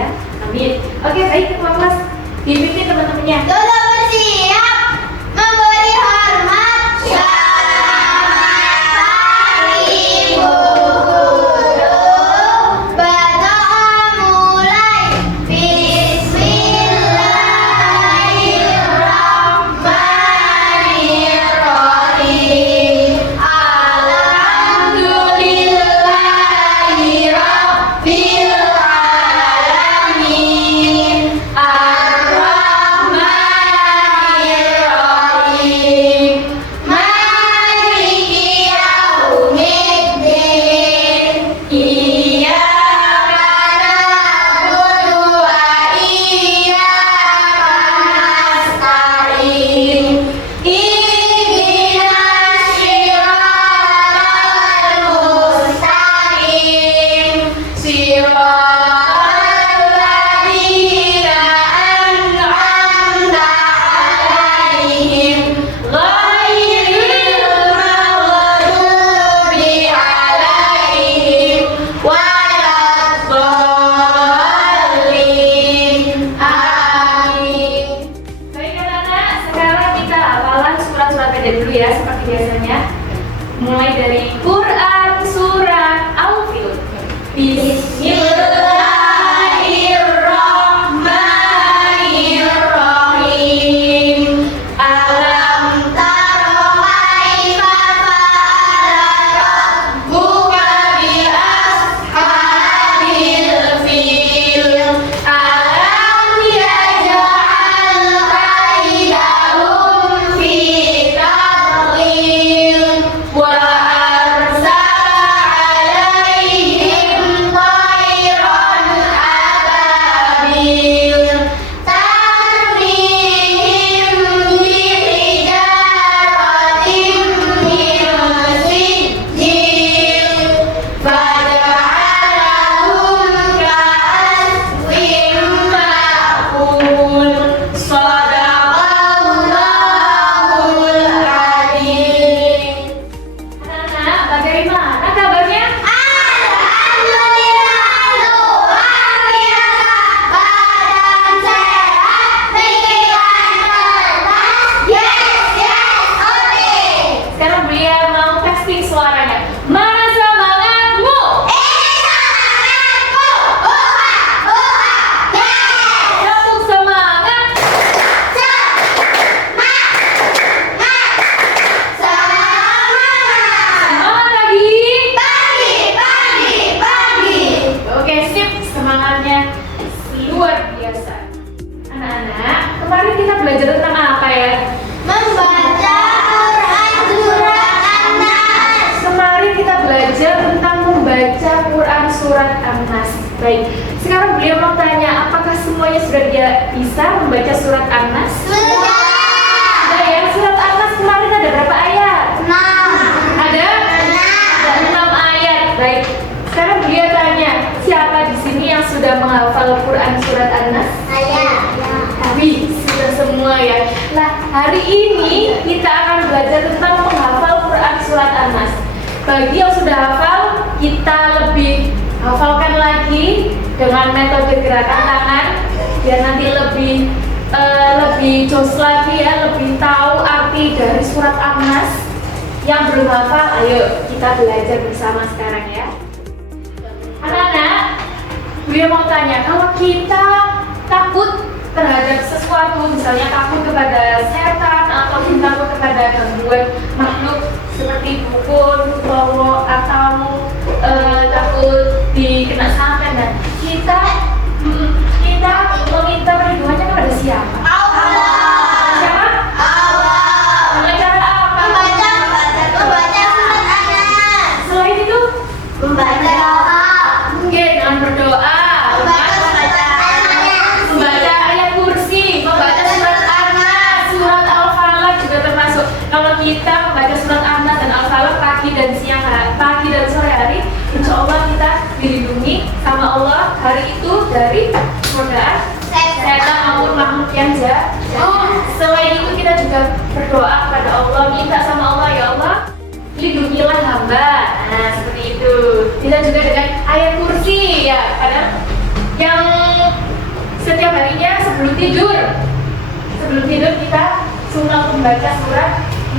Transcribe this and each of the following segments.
ya. Amin. Oke, baik ketua kelas. Dipimpin teman-temannya. Duduk bersiap, memberi hormat. Selamat pagi Bu Guru. Berdoa mulai. Bismillahirrahmanirrahim. Alhamdulillahi Rabbil alamin. Ar-Rahmanir-Rahim. Maliki yaumiddin. Iyyaka na'budu wa iyyaka nasta'in. Ihdinas siratal mustaqim. Siratal ladzina an'amta 'alaihim ghairil maghdubi 'alaihim waladdallin. Amin. Baik anak-anak, sekarang kita hafalan surat-surat pendek dulu ya seperti biasanya. Mulai dari Quran surat Al-Fil. Bismillahirrahmanirrahim. Alam taro kaifa fa'ala rabbuka bi ashabil fil. Alam yaj'al kaidahum fi tadlil wa arsala 'alaihim tayran ababil tarmihim bihijaratin min sijil faja'alahum ka'asfin ma'kul. Shadaqallahul adzim. Anak-anak, bagaimana kabarnya? Alhamdulillah, luar biasa. Badan sehat, pikiran cerdas. Yes, oke. Sekarang beliau mau testing suaranya. Mana semangatmu? Semangatku, yes. Satu semangat. Semangat lagi. Pagi. Oke, sip. Semangatnya luar biasa. Anak-anak, kemarin kita belajar tentang apa ya? Membaca Quran surat An-Nas. Kemarin kita belajar tentang membaca Quran surat An-Nas. Baik, sekarang beliau mau tanya, apakah semuanya sudah bisa membaca surat An-Nas? Sudah. Nah ya, surat An-Nas kemarin ada berapa ayat? Ada 6 ayat. Baik, sekarang beliau tanya, siapa di sini yang sudah menghafal Quran surat An-Nas? Tapi sudah semua ya. Nah, hari ini kita akan belajar tentang menghafal Quran surat An-Nas. Bagi yang sudah hafal, kita lebih hafalkan lagi dengan metode gerakan tangan biar nanti lebih jos lagi ya, lebih tahu arti dari surat An-Nas. Yang belum hafal, ayo kita belajar bersama sekarang ya. Anak-anak, beliau mau tanya, kalau kita takut terhadap sesuatu, misalnya takut kepada setan atau takut kepada gangguan makhluk seperti dukun, bawa atau takut dikena santet, dan kita meminta perlindungannya kepada siapa? Siapa? Dengan cara apa? Membaca surat An-Nas. Selain itu, Membaca doa. mungkin dengan berdoa, membaca ayat kursi, membaca surat An-Nas, surat Al-Falaq juga termasuk. Kalau kita membaca surat An-Nas dan Al-Falaq pagi dan sore hari, insya Allah kita dilindungi sama Allah hari itu dari godaan setan maupun makhluk yang jahat. Selain itu kita juga berdoa kepada Allah, minta sama Allah, ya Allah, lindungilah hamba. Nah, seperti itu. Kita juga dengan ayat kursi ya, kadang yang tidur. Sebelum tidur kita sunnah membaca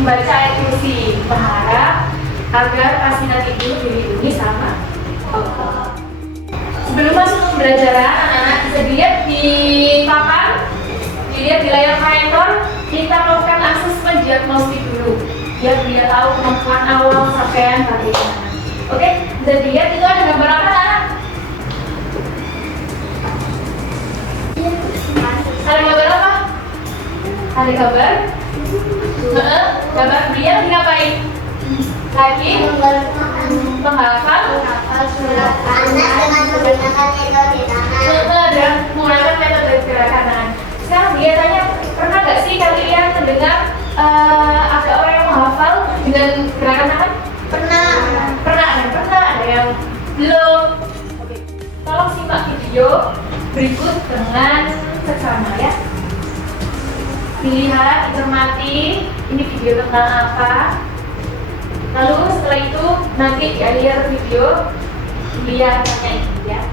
ayat kursi, berharap agar pasien itu dilindungi sama Allah. Sebelum masuk pembelajaran, anak-anak bisa dilihat di papan, dilihat di layar monitor, kita melakukan asesmen diagnostik dulu, biar dia tahu kemampuan awal sampean bagaimana. Oke, bisa dilihat itu ada gambar apa, anak? Ada gambar apa? Ada gambar? Gambar dia lagi ngapain? Lagi menghafal surat An-Nas dengan menggunakan metode tangan. dan menggunakan metode gerakan tangan. Sekarang dia tanya, pernah nggak sih kalian mendengar ada orang yang menghafal dengan gerakan tangan? Pernah. Pernah, ada yang belum. Oke, tolong simak video berikut dengan seksama ya. Dilihat, dicermati, ini video tentang apa. Lalu setelah itu nanti di akhir video lihat tanya ini ya.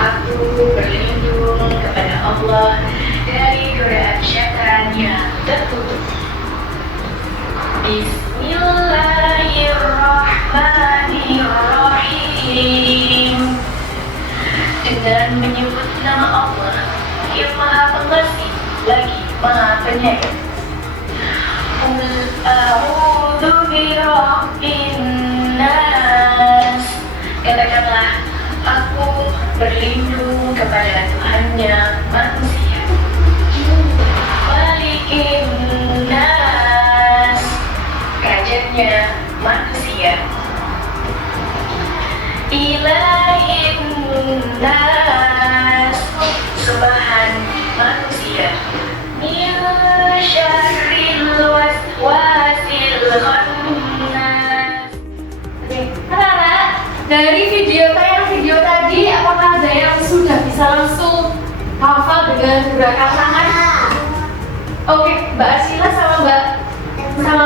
Aku berlindung kepada Allah dari godaan syaitan yang terkutuk. Bismillahirrahmanirrahim. Dengan menyebut nama Allah yang Maha Pengasih lagi Maha Penyayang. Qul a'udzu birabbin nas. Katakanlah, aku berlindung kepada Tuhannya manusia. Malikin nas, rajanya manusia. Ilahin nas, sembahan manusia. Min syarril waswasil khannas. Oke, anak-anak, dari video tadi apakah ada yang sudah bisa langsung hafal dengan gerakan tangan? Oke, Mbak Arsila sama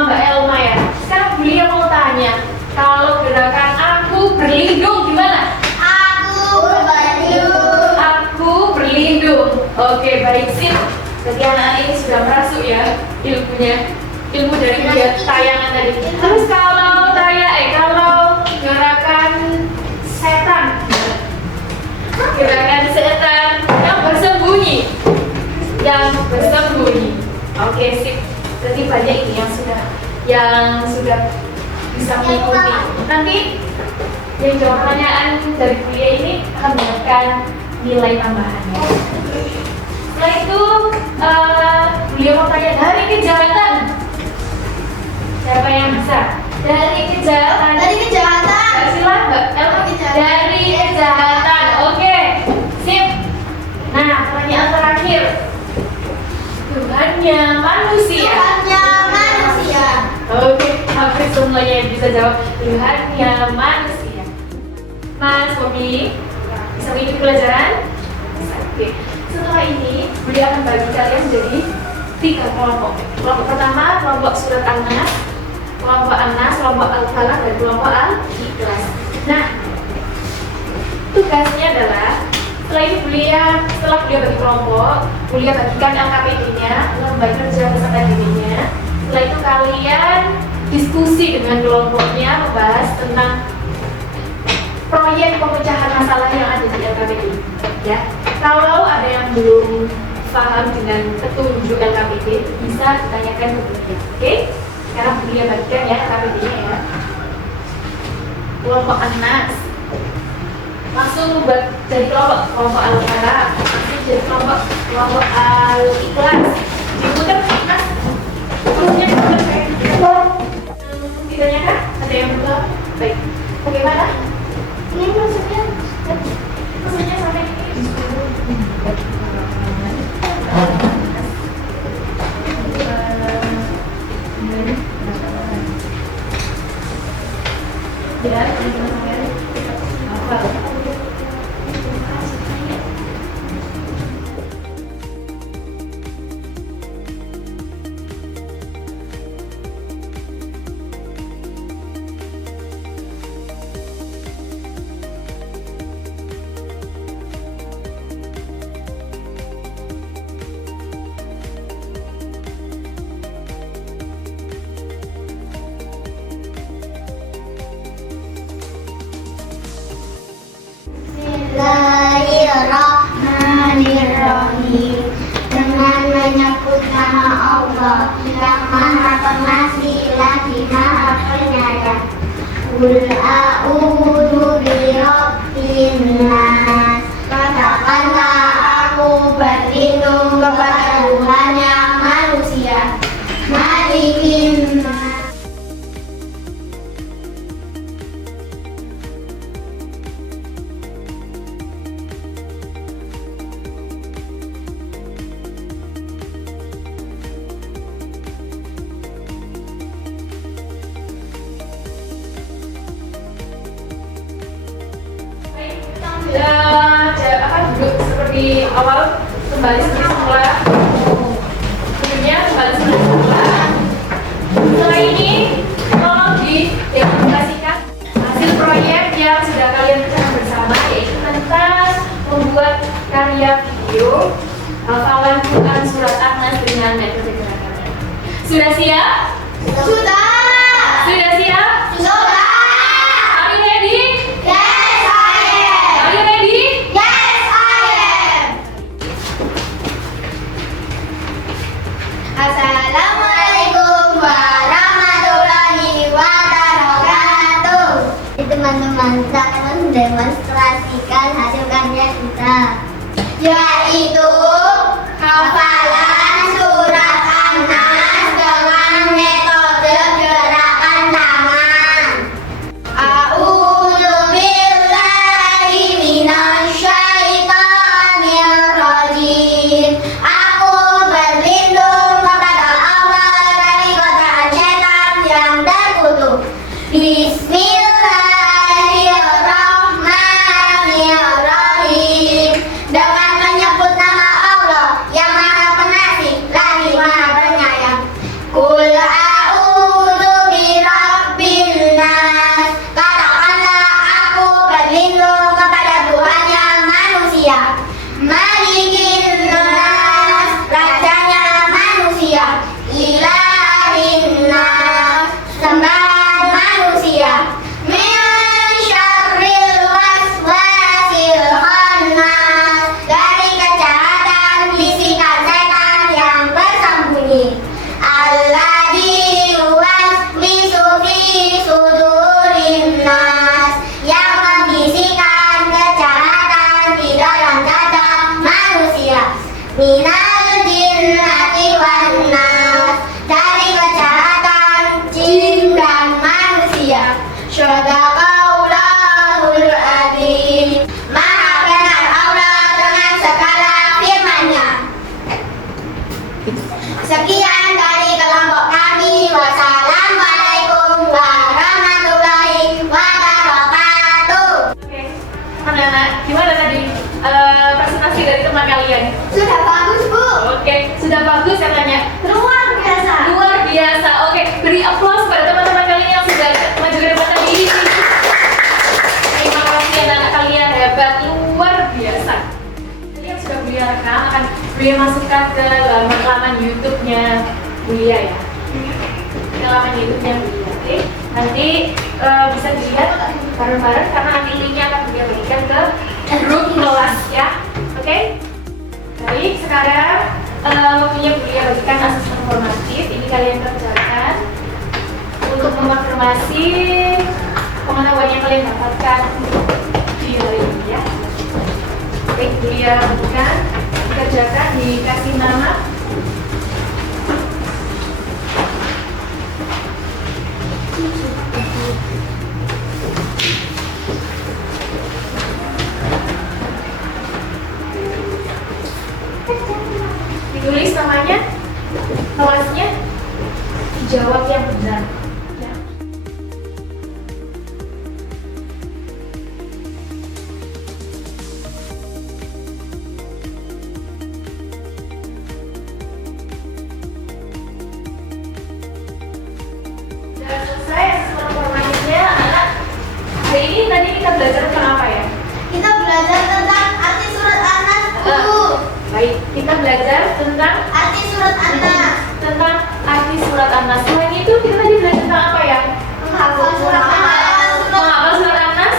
Mbak Elma ya. Sekarang beliau mau tanya, kalau gerakan aku berlindung gimana? Aku berlindung. Oke, baik sih. Jadi anak ini sudah masuk ya ilmu dari video tayangan tadi. Terus kalau gerakan setan yang bersembunyi. Oke, sip. Jadi banyak ini yang sudah bisa mengikuti. Nanti yang jawab pertanyaan dari kuliah ini akan mendapatkan nilai tambahan ya. Setelah itu beliau mau tanya dari kejahatan. Siapa yang bisa? Dari kejahatan. Silakan Mbak Elma. Dari kejahatan. Oke, sip. Nah, pertanyaan terakhir. Tuhannya manusia. Oke, hampir semuanya yang bisa jawab. Tuhannya manusia. Mas Bobi, bisa mengikuti pelajaran? Oke. Setelah ini, beliau akan bagi kalian menjadi 3 kelompok. Kelompok pertama, kelompok surat An-Nas, kelompok An-Nas, kelompok Al-Falaq, dan kelompok Al-Ikhlas. Nah, tugasnya adalah setelah beliau bagi kelompok, beliau bagikan LKPD-nya, lembar kerja peserta dirinya. Setelah itu kalian diskusi dengan kelompoknya, membahas tentang proyek pemecahan masalah yang ada di LKPD. Ya, kalau ada yang belum paham dengan petunjuk LKPD, bisa ditanyakan ke beliau. Oke? Sekarang beliau bagikan ya LKPD-nya ya. Kelompok An-Nas langsung buat jadi kelompok Al-Falaq, langsung jadi kelompok Al-Ikhlas. Diputar Mas, terusnya diputar kayak ditanyakan, ada yang belum? Baik, bagaimana? Ini maksudnya sampai ini. Ya, apa? Allah yang maha pengasih lagi maha penyayang. Qul a'udzu birabbin nas. Katakanlah aku berlindung kepada Tuhan yang manusia. Malikin nas. Duduk seperti awal, kembali seperti semula. Duduknya kembali seperti semula. Setelah ini tolong didemonstrasikan hasil proyek yang sudah kalian kerjakan bersama, yaitu tentang membuat karya video hafalan Quran surat An-Nas dengan metode gerakan. Sudah siap? Sudah. Sudah siap? Sudah. Are you ready? Yes, I am. Are you ready? Yes, I am. Assalamualaikum warahmatullahi wabarakatuh. Teman-teman, saya mendemonstrasikan hasil karya kita, yaitu hafalan surat An-Nas dengan metode gerakan tangan. A'udzu billahi minasyaitonir rajim. Aku berlindung kepada Allah dari godaan setan yang terkutuk. Bismillahirrahmanirrahim. Dengan menyebut nama Allah yang Maha Pengasih lagi Maha Penyayang. Qul a'udzu birabbin nas. Katakanlah aku berlindung kepada Tuhan yang manusia. Malikin nas, rajanya manusia. Ilahin nas, sembahan manusia. Min syarril waswasil khannas, dari kejahatan bisikan setan yang bersembunyi. Alladzi yuwaswisu fi sudurin nas, yang membisikkan kejahatan di dalam dada manusia. Minal jinnati wan nas, dari kejahatan jin dan manusia. Shadaqallahul adzim. Maha benar Allah dengan segala firman-Nya. Sekian dari kelompok kami. Wassalamualaikum warahmatullahi wabarakatuh. Oke, anak-anak, gimana tadi presentasi dari teman kalian? Sudah bagus, Bu. Oke, sudah bagus katanya. Luar biasa. Luar biasa. Oke, beri aplaus pada teman-teman kalian yang sudah maju ke depan tadi. Terima kasih anak-anak kalian, hebat, luar biasa. Jadi yang sudah Bulia rekam akan Bulia masukkan ke laman YouTube-nya Bulia ya. Ke laman YouTube-nya Bulia. Oke, nanti bisa dilihat bareng-bareng karena nanti linknya akan Bulia bagikan ke grup kelas ya. Oke. Baik, sekarang waktunya Bulia bagikan asesmen formatif. Ini kalian kerjakan untuk mengonfirmasi pengetahuan yang kalian dapatkan di hari ini ya. Baik, Bulia bagikan, dikerjakan, dikasih nama. Ditulis namanya, kelasnya, jawab yang benar. Ya. Sudah selesai asesmen formatifnya, anak. Hari ini tadi kita belajar tentang apa ya? Kita belajar tentang arti surat An-Nas, Bu. Baik, kita belajar tentang Arti surat An-Nas. arti surat An-Nas. Selain itu kita tadi belajar tentang apa ya? Menghafal surat An-Nas. Menghafal surat An-Nas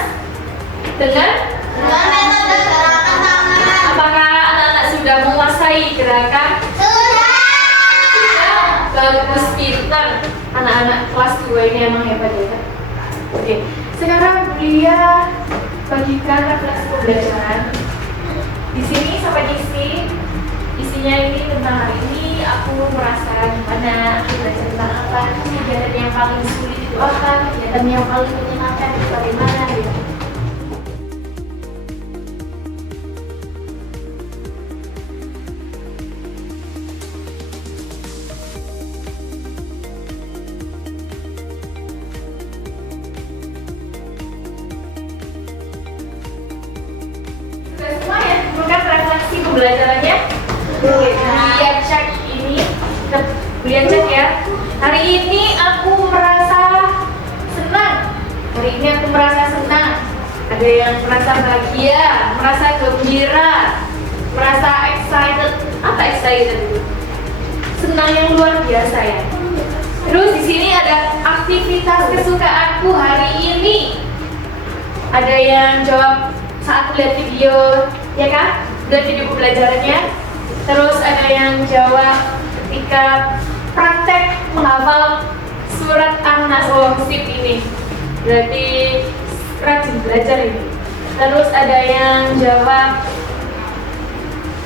dengan Dengan metode gerakan tangan. apakah anak-anak sudah menguasai gerakan? Sudah. ini emang hebat ya. Oke, sekarang Bulia bagikan refleksi pembelajaran. Di sini sampai isinya ini tentang hari ini aku merasa gimana, aku belajar tentang apa, kegiatan yang paling sulit itu apa, kegiatan yang paling menyenangkan itu bagaimana gitu. Sudah semua ya, bukan refleksi pembelajarannya. Lihat cek ini, lihat cek ya. Hari ini aku merasa senang. Hari ini aku merasa senang. Ada yang merasa bahagia, merasa gembira, merasa excited. Apa excited itu? Senang yang luar biasa ya. Terus di sini ada aktivitas kesukaanku hari ini. Ada yang jawab saat lihat video, ya kan? Lihat video pembelajarannya. Terus ada yang jawab ketika praktek menghafal surat An-Nas. Oh, sip ini. Berarti rajin belajar ini. Terus ada yang jawab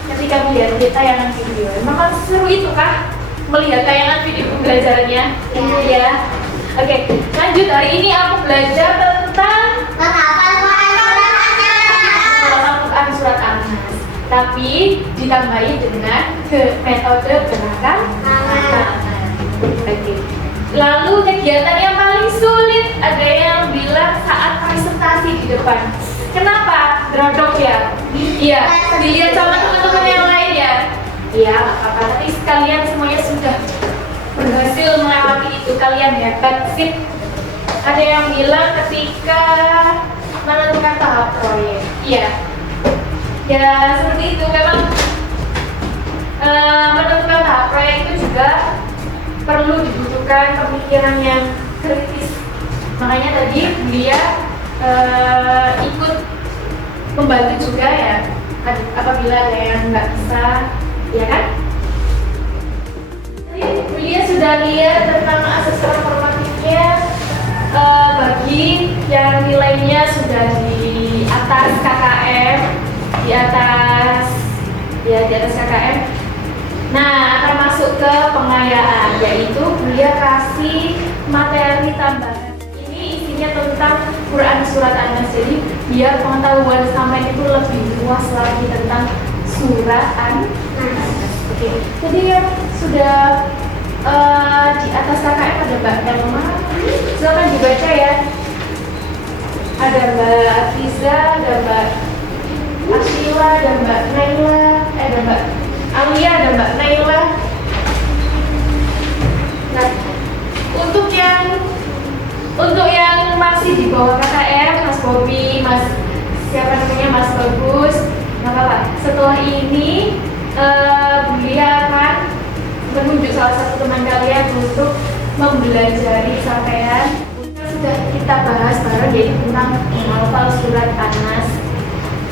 ketika melihat tayangan video. Emang kan seru itu kah? Melihat tayangan video pembelajarannya? Iya. Oke, lanjut. Hari ini aku belajar tentang menghafal surat An-Nas. Tapi ditambahi dengan metode gerakan tangan. Oke. Lalu kegiatan yang paling sulit ada yang bilang saat presentasi di depan. Kenapa? Gerodok ya? Iya. Dilihat sama teman-teman yang lain ya? Iya, apa-apa. Tapi kalian semuanya sudah berhasil melewati itu. Kalian hebat sih. Ada yang bilang ketika menentukan tahap proyek. Iya. Ya seperti itu, memang menentukan tahap proyek itu juga perlu dibutuhkan pemikiran yang kritis. Makanya tadi dia ikut membantu juga ya apabila ada yang nggak bisa, ya kan? Tadi Bulia sudah lihat tentang asesor formatifnya bagi yang nilainya sudah di atas KKM. Di atas KKM. Nah, akan masuk ke pengayaan, yaitu Bulia kasih materi tambahan. Ini isinya tentang Quran surat An-Nas. Jadi biar pengetahuan sampai itu lebih luas lagi tentang surat An-Nas. Oke. Jadi yang sudah di atas KKM ada Mbak Elma. Silakan dibaca ya. Ada Mbak Fiza, ada Mbak Ashila, ada Mbak Naila, ada Mbak Alia, ada Mbak Naila. Nah, untuk yang masih di bawah KKM, Mas Bobi, Mas siapa namanya, Mas Bagus, nggak apa-apa. Setelah ini Bulia akan menunjuk salah satu teman kalian untuk membelajari sampean. Sudah kita bahas bareng, yaitu tentang menghafal surat An-Nas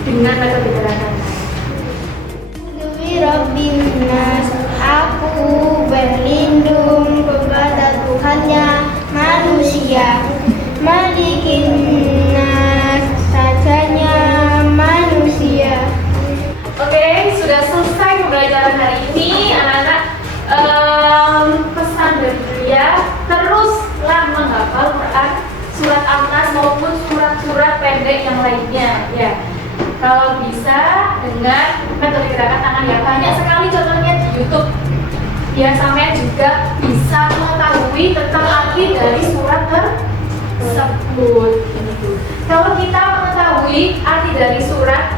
dengan metode gerakan. Demi Rabbin Nas, aku berlindung kepada Tuhannya manusia. Malikin Nas, rajanya manusia. Oke, sudah selesai pembelajaran hari ini, anak-anak. Pesan dari Bulia, teruslah menghafal Quran surat An-Nas maupun surat-surat pendek yang lainnya, ya. Kalau bisa dengan metode gerakan tangan ya, banyak sekali contohnya di YouTube. Ya, sampai juga bisa mengetahui tentang arti dari surat tersebut. Kalau kita mengetahui arti dari surat,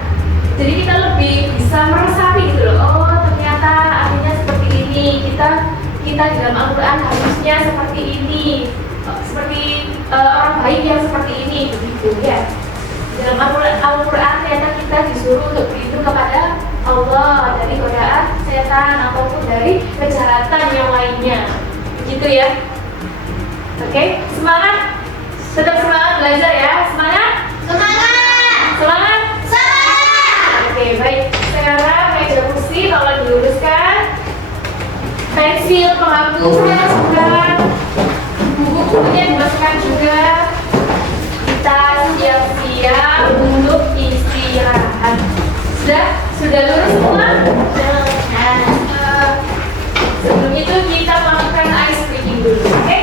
jadi kita lebih bisa meresapi gitu loh. Oh, ternyata artinya seperti ini. Kita di dalam Al-Quran harusnya seperti ini. Seperti orang baik yang seperti ini, begitu ya. Dalam Al-Quran ternyata kita disuruh untuk berlindung kepada Allah dari godaan setan ataupun dari kejahatan yang lainnya, gitu ya. Oke, semangat, tetap semangat belajar ya, semangat, semangat. Oke, baik. Sekarang meja kursi tolong diluruskan, pensil penghapusnya sudah, buku-bukunya semoga kita siap-siap untuk istirahat. Sudah lurus semua? Sebelum itu kita melakukan ice breaking dulu, oke?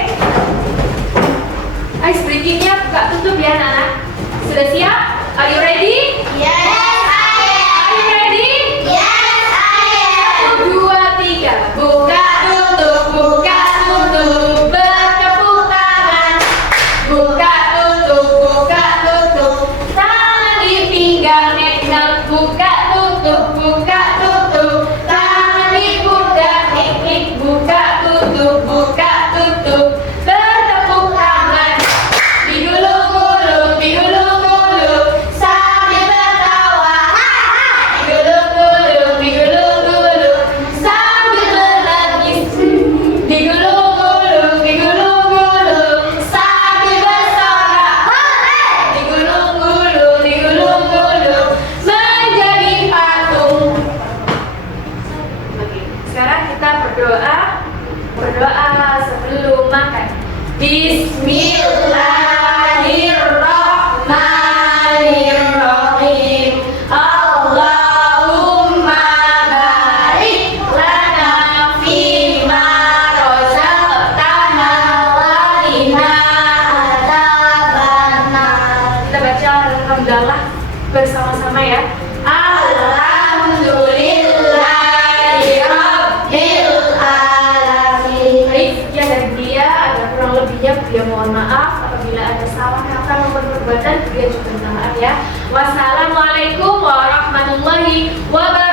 Ice breakingnya buka tutup ya, anak-anak. Sudah siap? Are you ready? Yes, I Are you ready? Yes, I 1, 2, 3. Buka tutup, bertepuk tangan. Buka tutup, tangan di pinggang, neck, buka tutup, tangan di pundak, neck, buka tutup, bertepuk tangan. Digulung-gulung, sambil tertawa. Digulung-gulung, sambil menangis. Digulung-gulung, sambil bersorak. Digulung-gulung, menjadi patung. Oke, sekarang kita berdoa sebelum makan. Bismillahirrahmanirrahim. Allahumma barik lana fima razaqtana wa qina adzabannar. Kita baca alhamdulillah bersama-sama ya. Alhamdulillahi rabbil alamin. Baik, sekian dari dia. Ada kurang lebihnya dia mohon maaf. Apabila ada salah kata maupun perbuatan dia juga minta maaf ya. Wassalamualaikum warahmatullahi wabarakatuh.